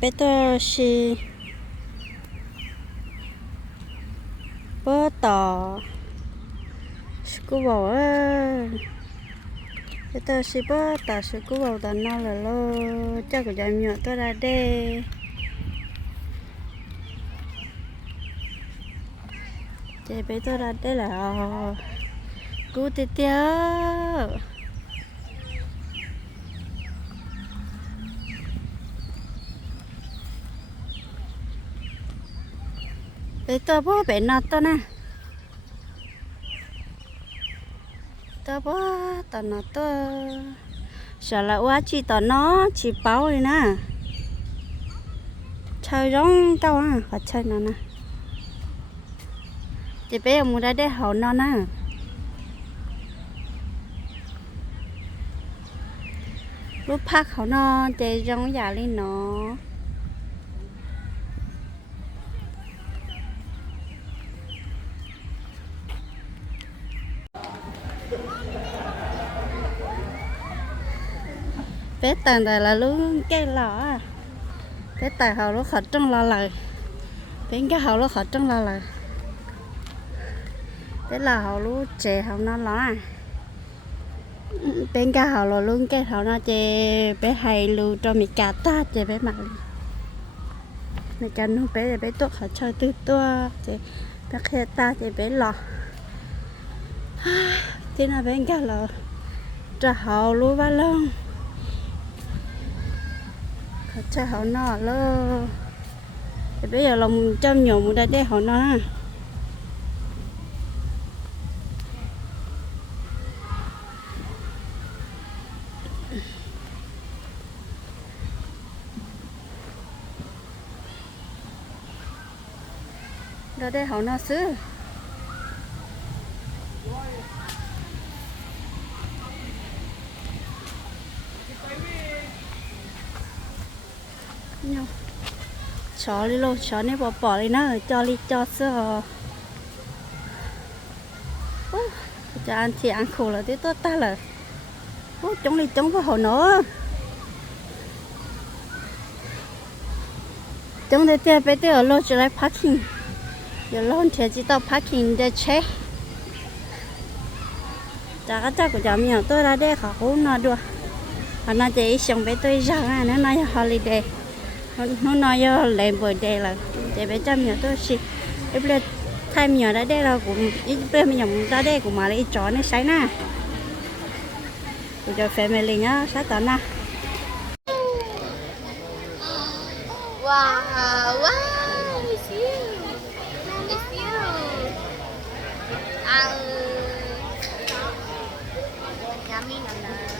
bé tôi xì bơ tỏ cú bò á bé tôi xì bơ tỏ sự cú bò tỏ nó là lo chắc của giảm nhỏ tôi ra đây chị bé tôi ra đây là cú tê tê bé tôi bố bé nó tôi nè tôi bố tao nó tôi sợ là quá chỉ tao nó chỉ bảo rồi nè chơi giống tao à phải chơi nó nè chị bé mua ra để hậu nó nè lúc phát hậu nó chị giống già lên nó bé tàn này là luôn cây lọ bé tài hậu lúc khẩn trong lo lời bé cái hậu lúc khẩn trong lo lời bé là hậu lúc trẻ hậu nó lọ à bé cái hậu là luôn cái hậu nó chè bé hay lưu cho mình cả ta chè bé mặc mình cho nó bé bé tốt khẩn chơi từ tua chè bé khi ta chè bé lọ thế là bé cái lọ cho hậu luôn vào luôn cho họ nó lo thì bây giờ lòng trăm nhiều một đây để họ nó đó để họ nó xứ chó đi luôn chó này bỏ đi nữa cho đi cho sữa cho ăn thì ăn khổ là thế tốt ta là chống đi chống với hồ nữa chống để tiền bây giờ lo cho lại parking giờ lo thì chỉ tao parking để chế chả có chắc của cháu mình tôi ra đây họ cũng nói đùa họ nói chỉ xong với tôi rằng à nó nói holiday nó nói lên bờ đây là để bé chăm nhỏ tôi xí em lên thay nhỏ ra đây là cũng ít bé mình nhầm ra đây cũng mà lấy chó này sáng na rồi family nhá sáng tối na wow wow it's you yummy nana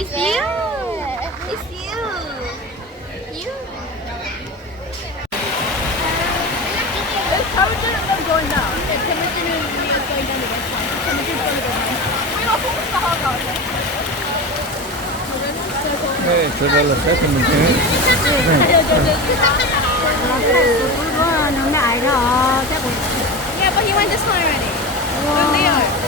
It's you. It's you. You. It's probably not going down. It's going down the west side. 네, 저걸로 세트면 돼. nó ngại đó chắc cũng Yeah, but he went this one already. From there.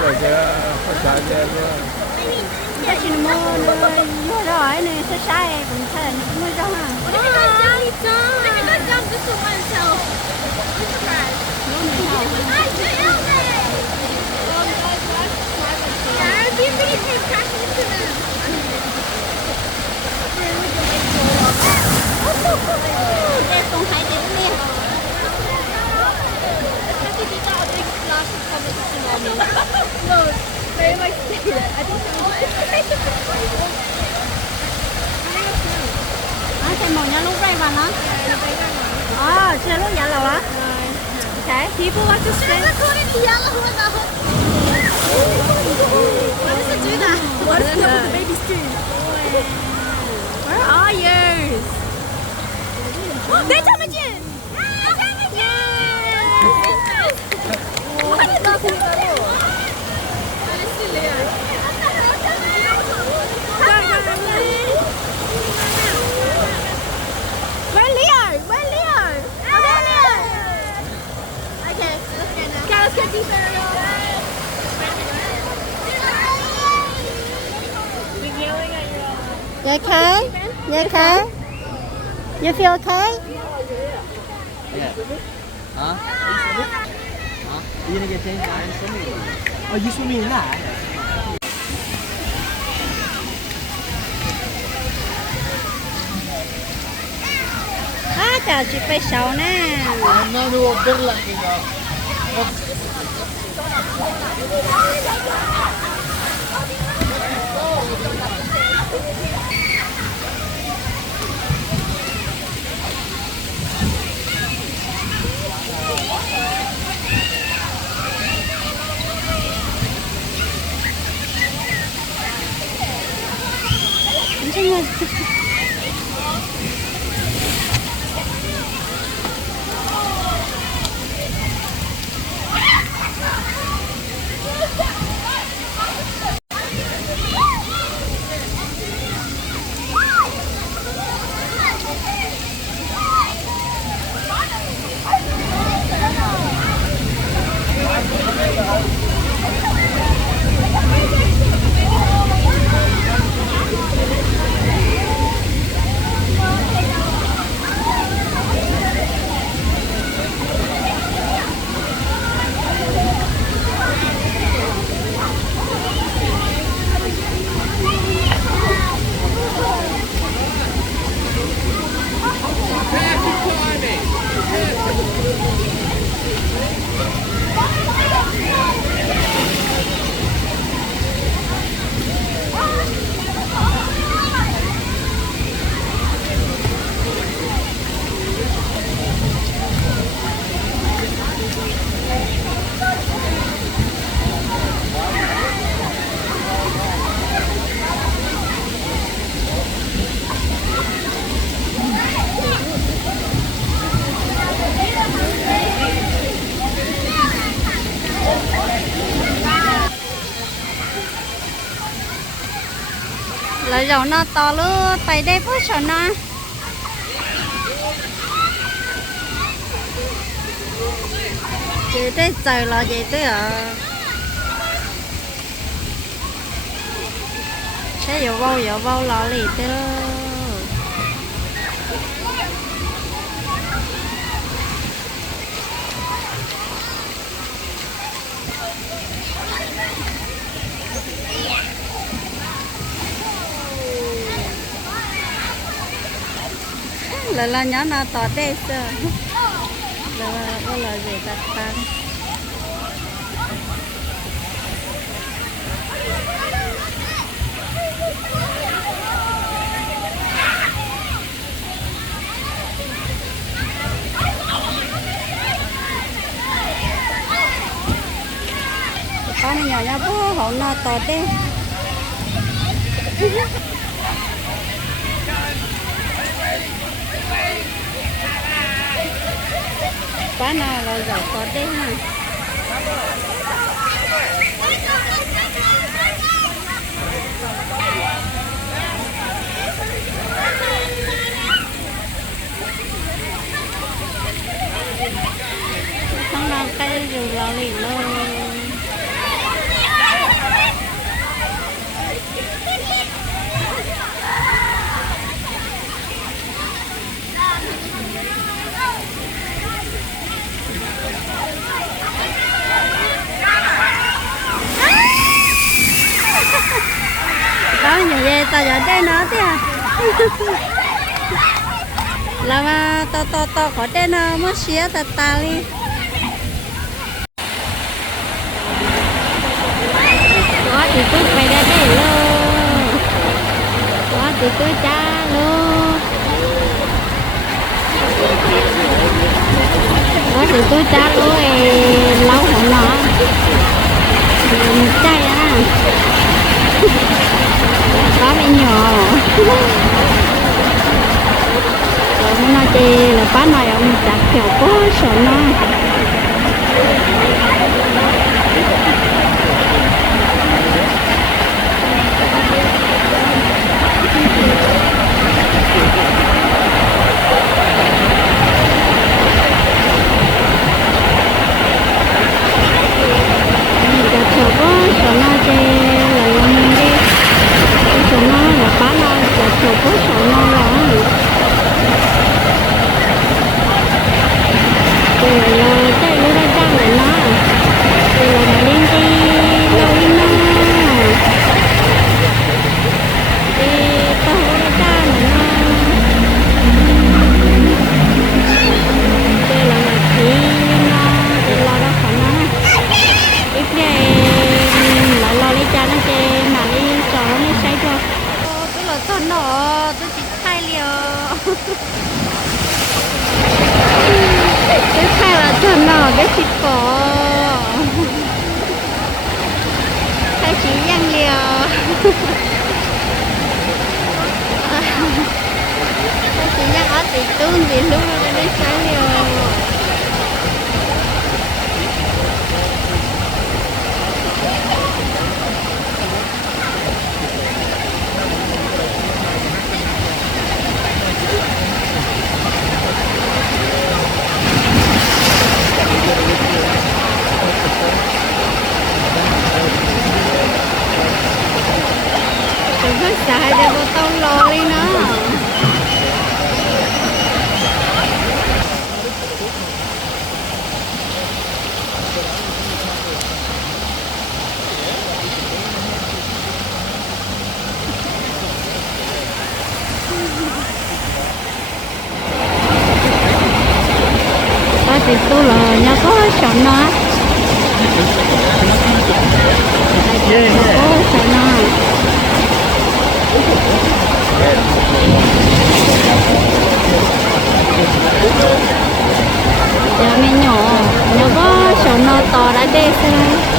rồi cái phát xạ ra cái gì mà nó mua rồi này sẽ sai cũng sai nó mua rong à What if he goes down? What if he goes down just to one himself? I'm surprised. Yeah, it'd be really safe crashing into them. để con hai đứa đi No, very much. I think cái màu nhá lúc đây vào nó chưa lúc nhá lâu á okay people like to stay Recording the yellow one though. What does it do that? What does the babies do? where are you They're damaging! What is that? where Leo where Leo Okay, let's get deeper. you okay you okay you feel okay Yeah. Huh? Huh? You gonna get changed? I'm swimming. Oh, you swimming in that? chào chị phải sầu nè nó nuôi rất là cái đó là dầu nó to luôn tại đây có sợ nó chị đây trời là vậy tới à thế dầu vô lò lì tới là nhỏ nó to đây sao là gì ta ta con nhỏ nhỏ bố họ nó to đây quá nào là giàu có đấy ha không nào cây dù lo lì luôn có nhiều dê tao giờ đây nó thế à là mà to khỏi đây nó mất xía ta đi có thì tôi phải ra đây luôn có thì tôi cha luôn đó thì tôi cha tôi lâu hổ nó một chai á có bé nhỏ rồi nó chơi là bán này ông chặt kiểu có sợ nó xài để bộ tông lò đi nó thì tôi là nhà có chọn nó có chọn nó nhà mình nhỏ nhà có chọn nó to đã đẹp rồi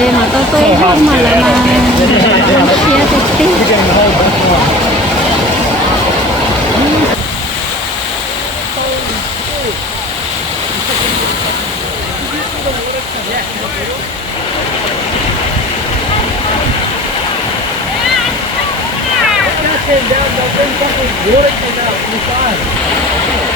đây mà tôi không mà là không chia được tí Came down, they'll bring something good out inside.